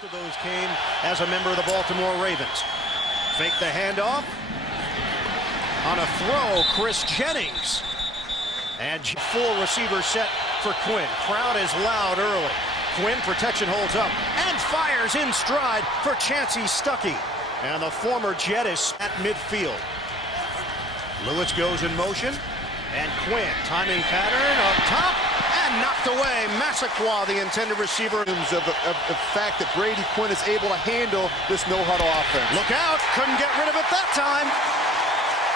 Of those came as a member of the Baltimore Ravens. Fake the handoff. On a throw, Chris Jennings. And full receiver set for Quinn. Crowd is loud early. Quinn, protection holds up and fires in stride for Chancey Stuckey. And the former Jet is at midfield. Lewis goes in motion. And Quinn, timing pattern up top. And knocked away. Massaquoi, the intended receiver. Of the fact that Brady Quinn is able to handle this no-huddle offense. Look out. Couldn't get rid of it that time.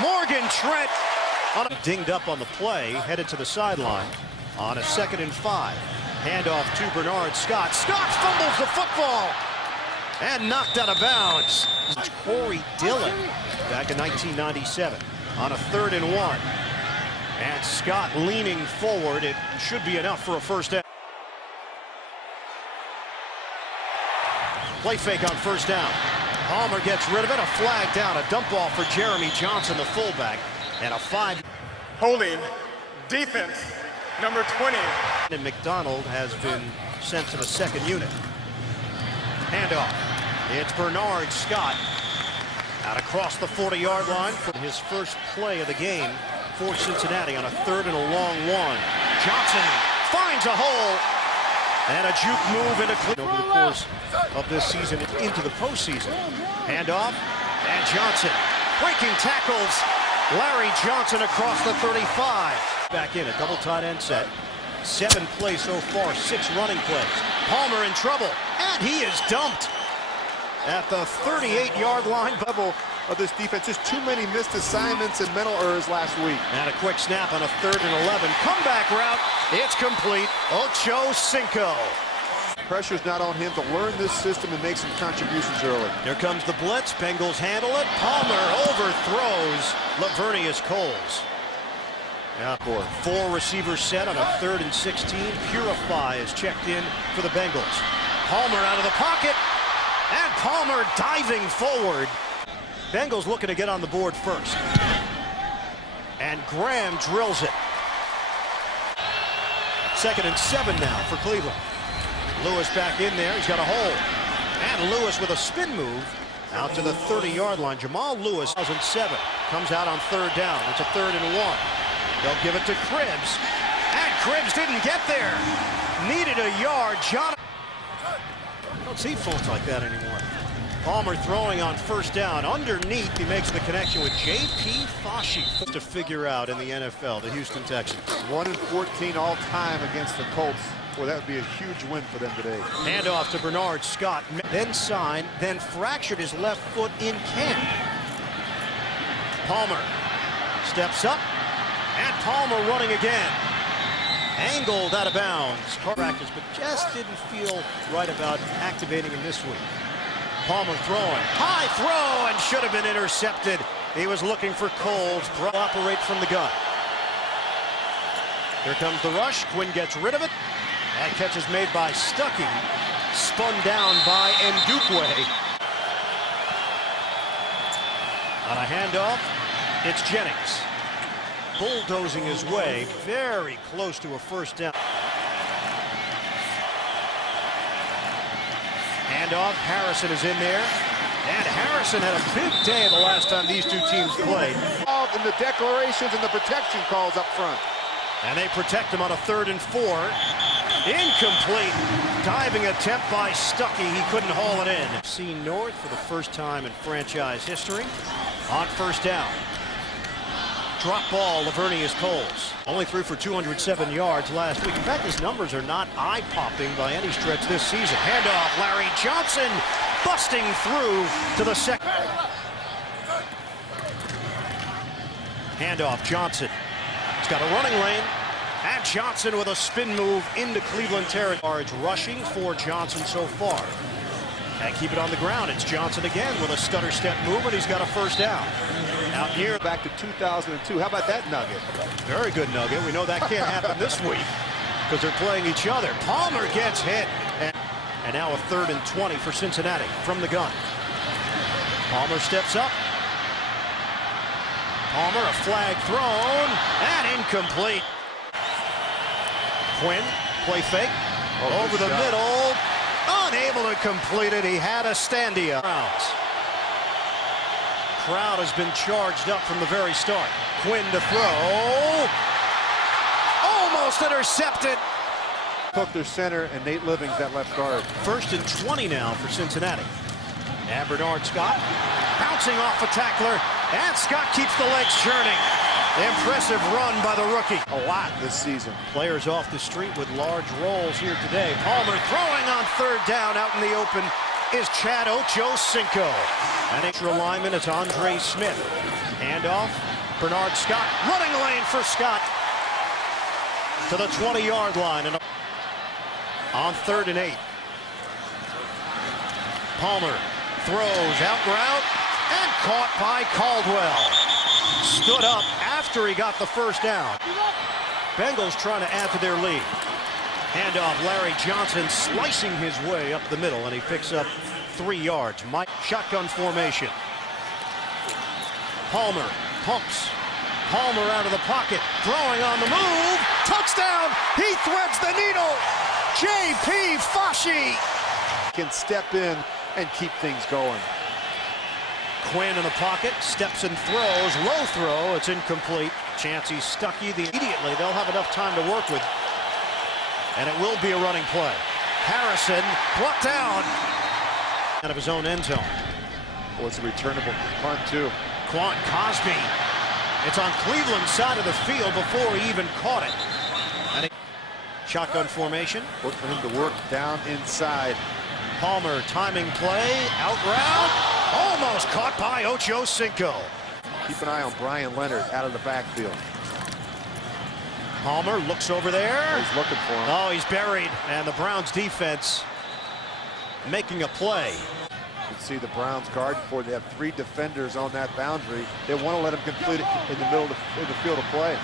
Morgan Trent dinged up on the play, headed to the sideline on a 2nd and 5. Handoff to Bernard Scott. Scott fumbles the football and knocked out of bounds. Corey Dillon back in 1997 on a 3rd and 1. And Scott leaning forward. It should be enough for a first down. Play fake on first down. Palmer gets rid of it. A flag down. A dump ball for Jeremy Johnson, the fullback. And a 5. Holding. Defense. Number 20. And McDonald has been sent to the 2nd unit. Handoff. It's Bernard Scott. Out across the 40-yard line for his first play of the game for Cincinnati on a 3rd and a long 1. Johnson finds a hole. And a juke move into Cleveland over the course of this season into the postseason. Handoff, and Johnson breaking tackles. Larry Johnson across the 35. Back in a double tight end set. 7 plays so far, 6 running plays. Palmer in trouble, and he is dumped at the 38-yard line. Level of this defense, just too many missed assignments and mental errors last week. And a quick snap on a 3rd and 11. Comeback route. It's complete. Ocho Cinco. Pressure's not on him to learn this system and make some contributions early. Here comes the blitz. Bengals handle it. Palmer overthrows Lavernius Coles. Yeah, 4 receivers set on a 3rd and 16. Purify is checked in for the Bengals. Palmer out of the pocket. And Palmer diving forward. Bengals looking to get on the board first. And Graham drills it. 2nd and 7 now for Cleveland. Lewis back in there. He's got a hole. And Lewis with a spin move out to the 30-yard line. Jamal Lewis, 2007, comes out on 3rd down. It's a 3rd and 1. They'll give it to Cribbs. And Cribbs didn't get there. Needed a yard. John. Don't see phones like that anymore. Palmer throwing on 1st down. Underneath, he makes the connection with J.P. Fauci to figure out in the NFL, the Houston Texans. 1-14 all-time against the Colts. Boy, that would be a huge win for them today. Handoff to Bernard Scott. Then signed, then fractured his left foot in camp. Palmer steps up, and Palmer running again. Angled out of bounds. Practice, but just didn't feel right about activating him this week. Palmer throwing. High throw, and should have been intercepted. He was looking for Coles. Operate from the gun. Here comes the rush. Quinn gets rid of it. That catch is made by Stuckey. Spun down by Ndukwe. On a handoff, it's Jennings. Bulldozing his way very close to a 1st down. Handoff, Harrison is in there. And Harrison had a big day the last time these 2 teams played. In the declarations and the protection calls up front. And they protect him on a 3rd and 4. Incomplete. Diving attempt by Stuckey. He couldn't haul it in. Seen North for the first time in franchise history on 1st down. Drop ball, Lavernius Coles. Only threw for 207 yards last week. In fact, his numbers are not eye-popping by any stretch this season. Handoff, Larry Johnson busting through to the 2nd. Handoff, Johnson. He's got a running lane. And Johnson with a spin move into Cleveland territory. Rushing for Johnson so far. And keep it on the ground. It's Johnson again with a stutter step move, and he's got a 1st down. Out here. Back to 2002. How about that nugget? Very good nugget. We know that can't happen this week because they're playing each other. Palmer gets hit. And now a 3rd and 20 for Cincinnati from the gun. Palmer steps up. Palmer, a flag thrown, and incomplete. Quinn, play fake, over the middle, unable to complete it. He had a standia. Crowd has been charged up from the very start. Quinn to throw. Almost intercepted. Cook, their center, and Nate Livings, that left guard. 1st and 20 now for Cincinnati. And Bernard Scott bouncing off a tackler, and Scott keeps the legs churning. Impressive run by the rookie. A lot this season. Players off the street with large rolls here today. Palmer throwing on 3rd down out in the open is Chad Ochocinco. And extra lineman is Andre Smith. Handoff, Bernard Scott running lane for Scott to the 20-yard line. And on 3rd and 8. Palmer throws out route and caught by Caldwell. Stood up after he got the 1st down. Bengals trying to add to their lead. Handoff, Larry Johnson slicing his way up the middle, and he picks up 3 yards. Mike, shotgun formation. Palmer pumps. Palmer out of the pocket, throwing on the move. Touchdown! He threads the needle. J.P. Fashi Can step in and keep things going. Quinn in the pocket, steps and throws. Low throw, it's incomplete. Chancey Stuckey immediately. They'll have enough time to work with. And it will be a running play. Harrison brought down out of his own end zone. Well, it's a returnable punt, too. Quan Cosby. It's on Cleveland's side of the field before he even caught it. And shotgun formation. Look for him to work down inside. Palmer timing play, out route, almost caught by Ochocinco. Keep an eye on Brian Leonard out of the backfield. Palmer looks over there. He's looking for him. Oh, he's buried, and the Browns defense making a play. You can see the Browns guarding for it. They have 3 defenders on that boundary. They want to let him complete it in the middle of the field of play.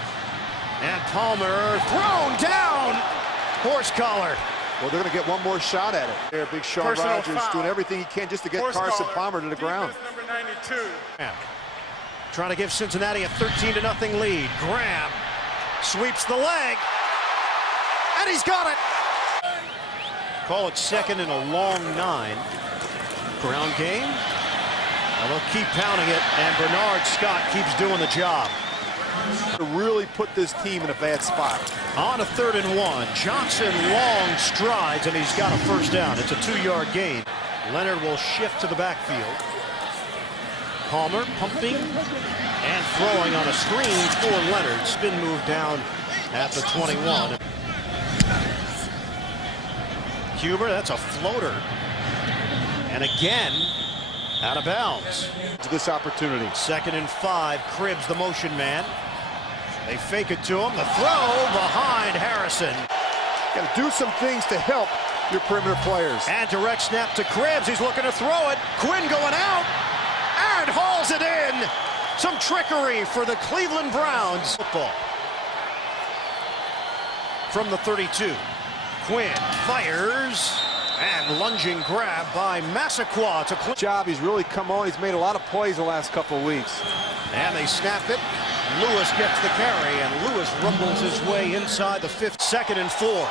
And Palmer thrown down. Horse collar. Well, they're going to get one more shot at it. There, big Sean Personal Rodgers foul. doing everything he can just to get Horse Carson collar. Palmer to the ground. Defense number 92. Yeah. Trying to give Cincinnati a 13-0 lead. Graham sweeps the leg, and he's got it. Call it 2nd and a long 9. Ground game. And they'll keep pounding it, and Bernard Scott keeps doing the job. To really put this team in a bad spot. On a 3rd and 1. Johnson long strides, and he's got a 1st down. It's a 2-yard gain. Leonard will shift to the backfield. Palmer pumping and throwing on a screen for Leonard. Spin move down at the 21. Huber, that's a floater. And again, out of bounds. To this opportunity. 2nd and 5. Cribbs, the motion man. They fake it to him. The throw behind Harrison. Got to do some things to help your perimeter players. And direct snap to Cribbs. He's looking to throw it. Quinn going out and hauls it in. Some trickery for the Cleveland Browns. Football from the 32. Quinn fires. And lunging grab by Massaquoi. It's a quick Job. He's really come on. He's made a lot of plays the last couple of weeks. And they snap it. Lewis gets the carry, and Lewis rumbles his way inside the 5th. 2nd and 4.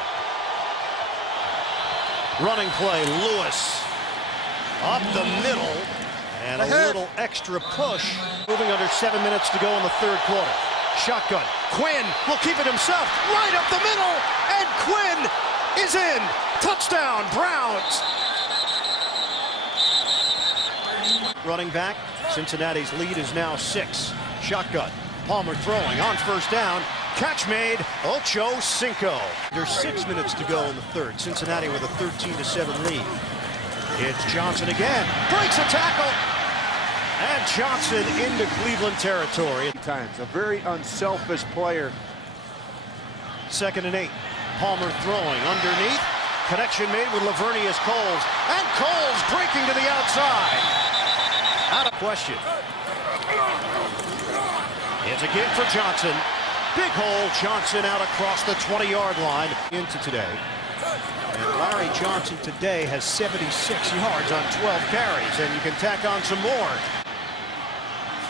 Running play. Lewis up the middle, and a little extra push. Moving under 7 minutes to go in the 3rd quarter. Shotgun. Quinn will keep it himself. Right up the middle, and Quinn is in. Touchdown, Browns. Running back, Cincinnati's lead is now 6. Shotgun. Palmer throwing on 1st down. Catch made. Ochocinco. There's 6 minutes to go in the 3rd. Cincinnati with a 13-7 lead. It's Johnson again. Breaks a tackle. And Johnson into Cleveland territory. Times a very unselfish player. 2nd and 8. Palmer throwing underneath. Connection made with Lavernius Coles. And Coles breaking to the outside. Out of question. It's a give for Johnson. Big hole. Johnson out across the 20-yard line into today. And Larry Johnson today has 76 yards on 12 carries. And you can tack on some more.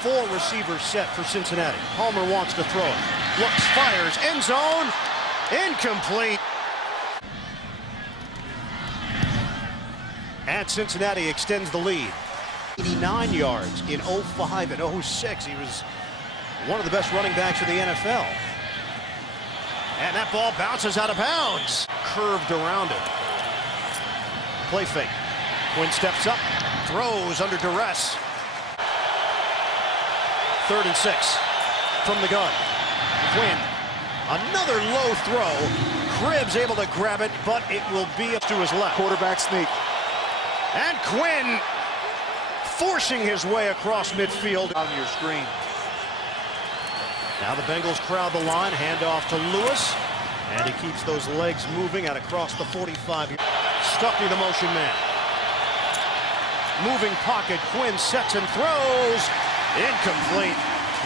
4 receivers set for Cincinnati. Palmer wants to throw it. Looks, fires, end zone. Incomplete. And Cincinnati extends the lead. 89 yards in 05 and 06. He was one of the best running backs in the NFL. And that ball bounces out of bounds. Curved around it. Play fake. Quinn steps up, throws under duress. 3rd and 6 from the gun. Quinn, another low throw. Cribbs able to grab it, but it will be up to his left. Quarterback sneak. And Quinn forcing his way across midfield. On your screen. Now the Bengals crowd the line, handoff to Lewis, and he keeps those legs moving out across the 45. Stuckey, the motion man. Moving pocket, Quinn sets and throws. Incomplete.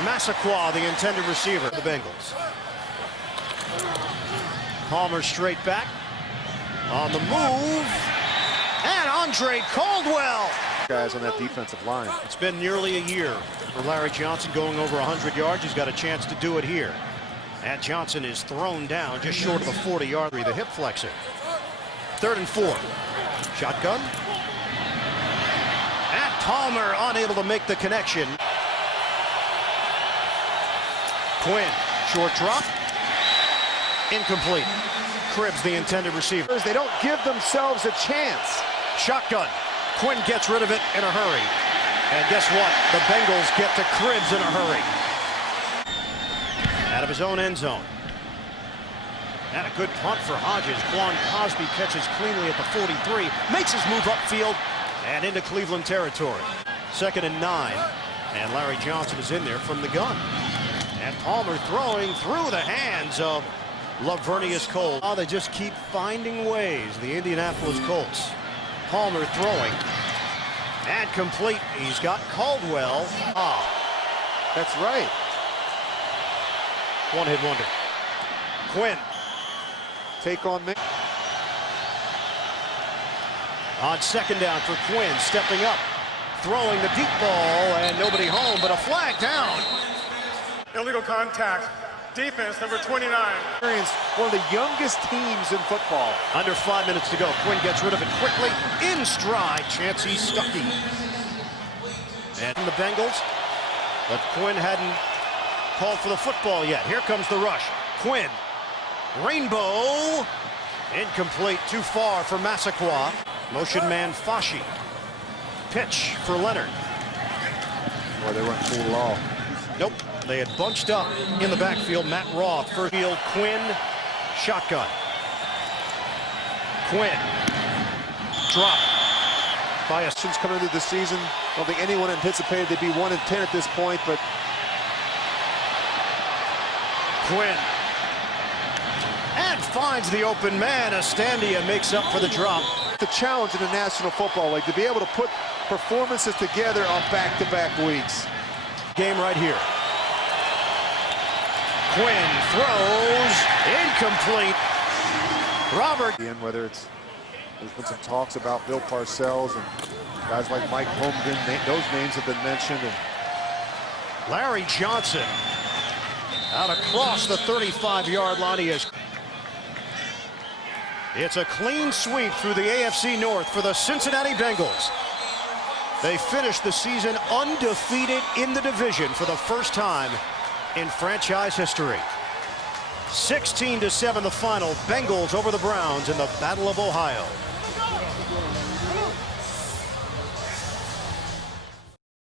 Massaquoi, the intended receiver. The Bengals. Palmer straight back. On the move. And Andre Caldwell. Guys on that defensive line. It's been nearly a year for Larry Johnson, going over 100 yards. He's got a chance to do it here. And Johnson is thrown down just short of the 40-yard, the hip flexor. 3rd and 4. Shotgun. And Palmer unable to make the connection. Quinn, short drop. Incomplete. Cribbs, the intended receiver. They don't give themselves a chance. Shotgun. Quinn gets rid of it in a hurry. And guess what? The Bengals get to Cribbs in a hurry. Out of his own end zone. And a good punt for Hodges. Quan Cosby catches cleanly at the 43. Makes his move upfield and into Cleveland territory. 2nd and 9. And Larry Johnson is in there from the gun. And Palmer throwing through the hands of Lavernius Cole. Oh, they just keep finding ways. The Indianapolis Colts. Palmer throwing. And complete. He's got Caldwell. That's right. One-hit wonder. Quinn. Take on me. On 2nd down for Quinn. Stepping up. Throwing the deep ball. And nobody home, but a flag down. Illegal contact. Defense, number 29. One of the youngest teams in football. Under 5 minutes to go. Quinn gets rid of it quickly. In stride. Chancey Stuckey. And the Bengals. But Quinn hadn't called for the football yet. Here comes the rush. Quinn. Rainbow. Incomplete. Too far for Massaquoi. Motion man Fashi. Pitch for Leonard. Boy, they weren't cool at all. Nope. They had bunched up in the backfield. Matt Roth, first field. Quinn, shotgun. Quinn, drop. By a Coming into the season, I don't think anyone anticipated they'd be 1-10 at this point, but Quinn. And finds the open man. Astandia makes up for the drop. the challenge in the National Football League, to be able to put performances together on back-to-back weeks. Game right here. Quinn throws, incomplete. Robert. Whether it's, there's been some talks about Bill Parcells and guys like Mike Holmgren, those names have been mentioned. And Larry Johnson out across the 35-yard line. He is. It's a clean sweep through the AFC North for the Cincinnati Bengals. They finished the season undefeated in the division for the first time in franchise history. 16-7 the final. Bengals over the Browns in the Battle of Ohio.